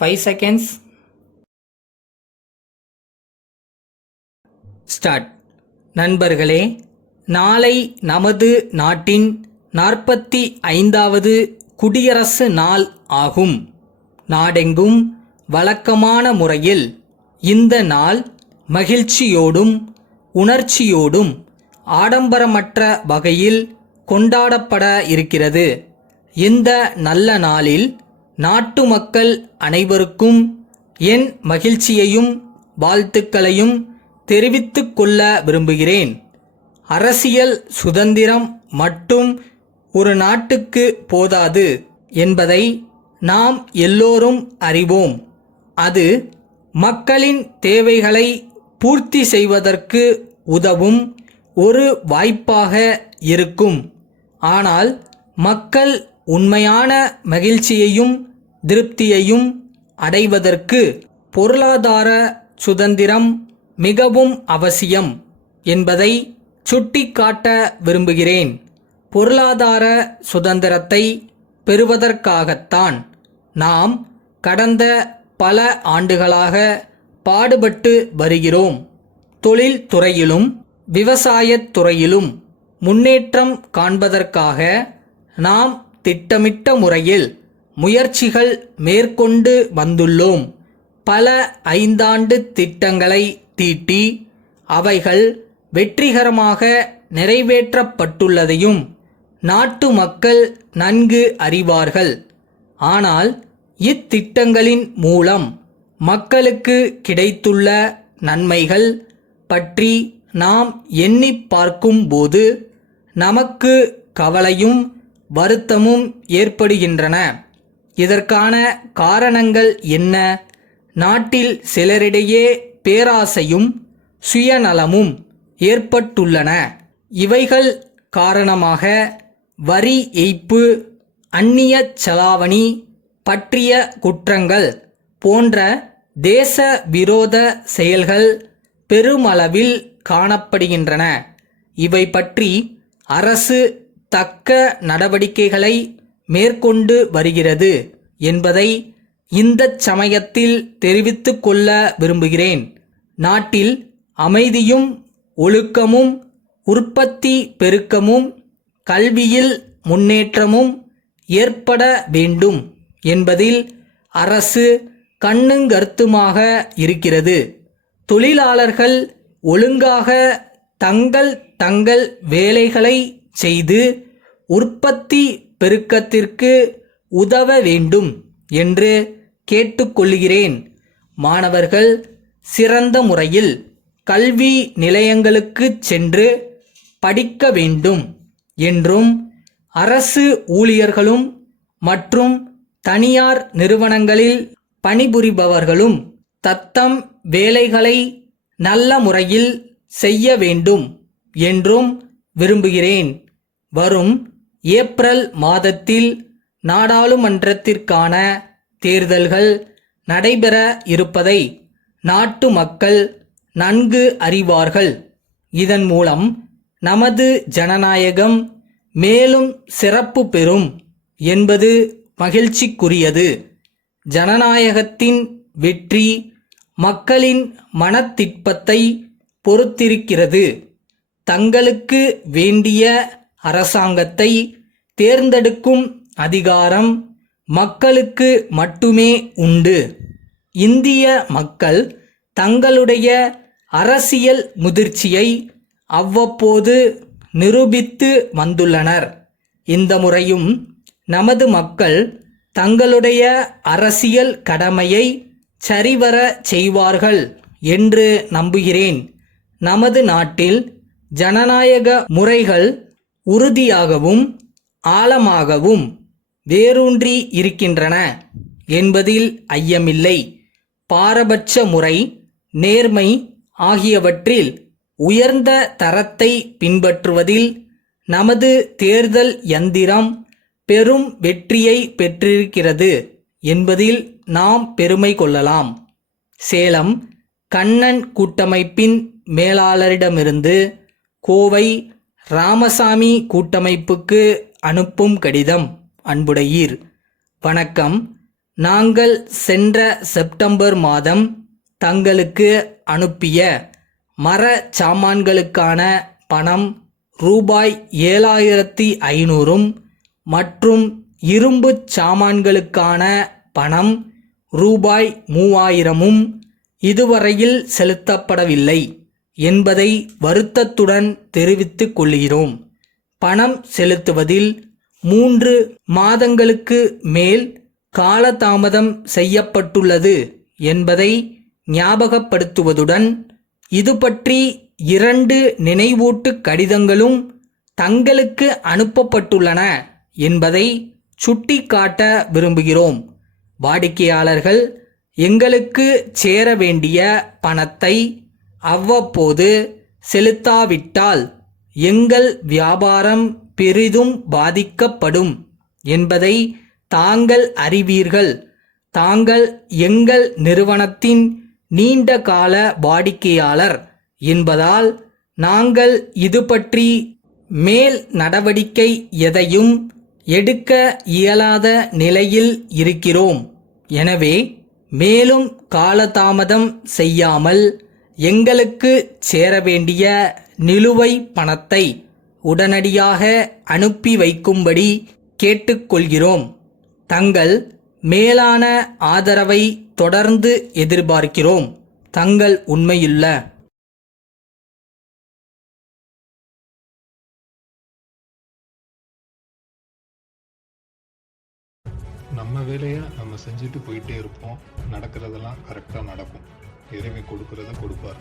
5 seconds. Start. நண்பர்களே, நாளை நமது நாட்டின் 45வது குடியரசு நாள் ஆகும். நாடெங்கும் வழக்கமான முறையில் இந்த நாள் மகிழ்ச்சியோடும் உணர்ச்சியோடும் ஆடம்பரமற்ற வகையில் கொண்டாடப்பட இருக்கிறது. இந்த நல்ல நாளில் நாட்டு மக்கள் அனைவருக்கும் என் மகிழ்ச்சியையும் வாழ்த்துக்களையும் தெரிவித்துக் கொள்ள விரும்புகிறேன். அரசியல் சுதந்திரம் மட்டும் ஒரு நாட்டுக்கு போதாது என்பதை நாம் எல்லோரும் அறிவோம். அது மக்களின் தேவைகளை பூர்த்தி செய்வதற்கு உதவும் ஒரு வாய்ப்பாக இருக்கும். ஆனால் மக்கள் உண்மையான மகிழ்ச்சியையும் திருப்தியையும் அடைவதற்கு பொருளாதார சுதந்திரம் மிகவும் அவசியம் என்பதை சுட்டிக்காட்ட விரும்புகிறேன். பொருளாதார சுதந்திரத்தை பெறுவதற்காகத்தான் நாம் கடந்த பல ஆண்டுகளாக பாடுபட்டு வருகிறோம். தொழில் துறையிலும் விவசாயத் துறையிலும் முன்னேற்றம் காண்பதற்காக நாம் திட்டமிட்ட முறையில் முயற்சிகள் மேற்கொண்டு வந்துள்ளோம். பல 5 ஆண்டு திட்டங்களை தீட்டி அவைகள் வெற்றிகரமாக நிறைவேற்றப்பட்டுள்ளதையும் நாட்டு மக்கள் நன்கு அறிவார்கள். ஆனால் இத்திட்டங்களின் மூலம் மக்களுக்கு கிடைத்துள்ள நன்மைகள் பற்றி நாம் எண்ணி பார்க்கும்போது நமக்கு கவலையும் வருத்தமும் ஏற்படுகின்றன. இதற்கான காரணங்கள் என்ன? நாட்டில் சிலரிடையே பேராசையும் சுயநலமும் ஏற்பட்டுள்ளன. இவைகள் காரணமாக வரி ஏய்ப்பு, அந்நிய செலாவணி பற்றிய குற்றங்கள் போன்ற தேச விரோத செயல்கள் பெருமளவில் காணப்படுகின்றன. இவை பற்றி அரசு தக்க நடவடிக்கைகளை மேற்கொண்டு வருகிறது என்பதை இந்த சமயத்தில் தெரிவித்துக் கொள்ள விரும்புகிறேன். நாட்டில் அமைதியும் ஒழுக்கமும் உற்பத்தி பெருக்கமும் கல்வியில் முன்னேற்றமும் ஏற்பட வேண்டும் என்பதில் அரசு கண்ணுங்கருத்துமாக இருக்கிறது. தொழிலாளர்கள் ஒழுங்காக தங்கள் வேலைகளை செய்து உற்பத்தி பெருக்கத்திற்கு உதவ வேண்டும் என்று கேட்டுக்கொள்கிறேன். மாணவர்கள் சிறந்த முறையில் கல்வி நிலையங்களுக்கு சென்று படிக்க வேண்டும் என்றும் அரசு ஊழியர்களும் மற்றும் தனியார் நிறுவனங்களில் பணிபுரிபவர்களும் தத்தம் வேலைகளை நல்ல முறையில் செய்ய வேண்டும் என்றும் விரும்புகிறேன். வரும் ஏப்ரல் மாதத்தில் நாடாளுமன்றத்திற்கான தேர்தல்கள் நடைபெற இருப்பதை நாட்டு மக்கள் நன்கு அறிவார்கள். இதன் மூலம் நமது ஜனநாயகம் மேலும் சிறப்பு பெறும் என்பது மகிழ்ச்சிக்குரியது. ஜனநாயகத்தின் வெற்றி மக்களின் மனத்திட்பத்தை பொறுத்திருக்கிறது. தங்களுக்கு வேண்டிய அரசாங்கத்தை தேர்ந்தெடுக்கும் அதிகாரம் மக்களுக்கு மட்டுமே உண்டு. இந்திய மக்கள் தங்களுடைய அரசியல் முதிர்ச்சியை அவ்வப்போது நிரூபித்து வந்துள்ளனர். இந்த முறையும் நமது மக்கள் தங்களுடைய அரசியல் கடமையை சரிவர செய்வார்கள் என்று நம்புகிறேன். நமது நாட்டில் ஜனநாயக முறைகள் உறுதியாகவும் ஆழமாகவும் வேரூன்றி இருக்கின்றன என்பதில் ஐயமில்லை. பாரபட்ச முறை, நேர்மை ஆகியவற்றில் உயர்ந்த தரத்தை பின்பற்றுவதில் நமது தேர்தல் யந்திரம் பெரும் வெற்றியை பெற்றிருக்கிறது என்பதில் நாம் பெருமை கொள்ளலாம். சேலம் கண்ணன் கூட்டமைப்பின் மேலாளரிடமிருந்து கோவை ராமசாமி கூட்டமைப்புக்கு அனுப்பும் கடிதம். அன்புடையீர். வணக்கம். நாங்கள் சென்ற செப்டம்பர் மாதம் தங்களுக்கு அனுப்பிய மர சாமான்களுக்கான பணம் ரூபாய் 7500 மற்றும் இரும்பு சாமான்களுக்கான பணம் ரூபாய் 3000 இதுவரையில் செலுத்தப்படவில்லை என்பதை வருத்தத்துடன் தெரிவித்துக் கொள்கிறோம். பணம் செலுத்துவதில் 3 மாதங்களுக்கு மேல் காலதாமதம் செய்யப்பட்டுள்ளது என்பதை ஞாபகப்படுத்துவதுடன் இது பற்றி 2 நினைவூட்டு கடிதங்களும் தங்களுக்கு அனுப்பப்பட்டுள்ளன என்பதை சுட்டிக்காட்ட விரும்புகிறோம். வாடிக்கையாளர்கள் எங்களுக்கு சேர வேண்டிய பணத்தை அவ்வப்போது செலுத்தாவிட்டால் எங்கள் வியாபாரம் பெரிதும் பாதிக்கப்படும் என்பதை தாங்கள் அறிவீர்கள். தாங்கள் எங்கள் நிறுவனத்தின் நீண்ட கால வாடிக்கையாளர் என்பதால் நாங்கள் இது பற்றி மேல் நடவடிக்கை எதையும் எடுக்க இயலாத நிலையில் இருக்கிறோம். எனவே மேலும் காலதாமதம் செய்யாமல் எங்களுக்கு சேர வேண்டிய நிலுவை பணத்தை உடனடியாக அனுப்பி வைக்கும்படி கேட்டுக்கொள்கிறோம். தங்கள் மேலான ஆதரவை தொடர்ந்து எதிர்பார்க்கிறோம். தங்கள் உண்மையுள்ள நம்ம வேலையை நம்ம செஞ்சுட்டு போயிட்டே இருப்போம். நடக்கிறதெல்லாம் கரெக்டாக நடக்கும். இறைவன் கொடுக்கறத கொடுப்பார்.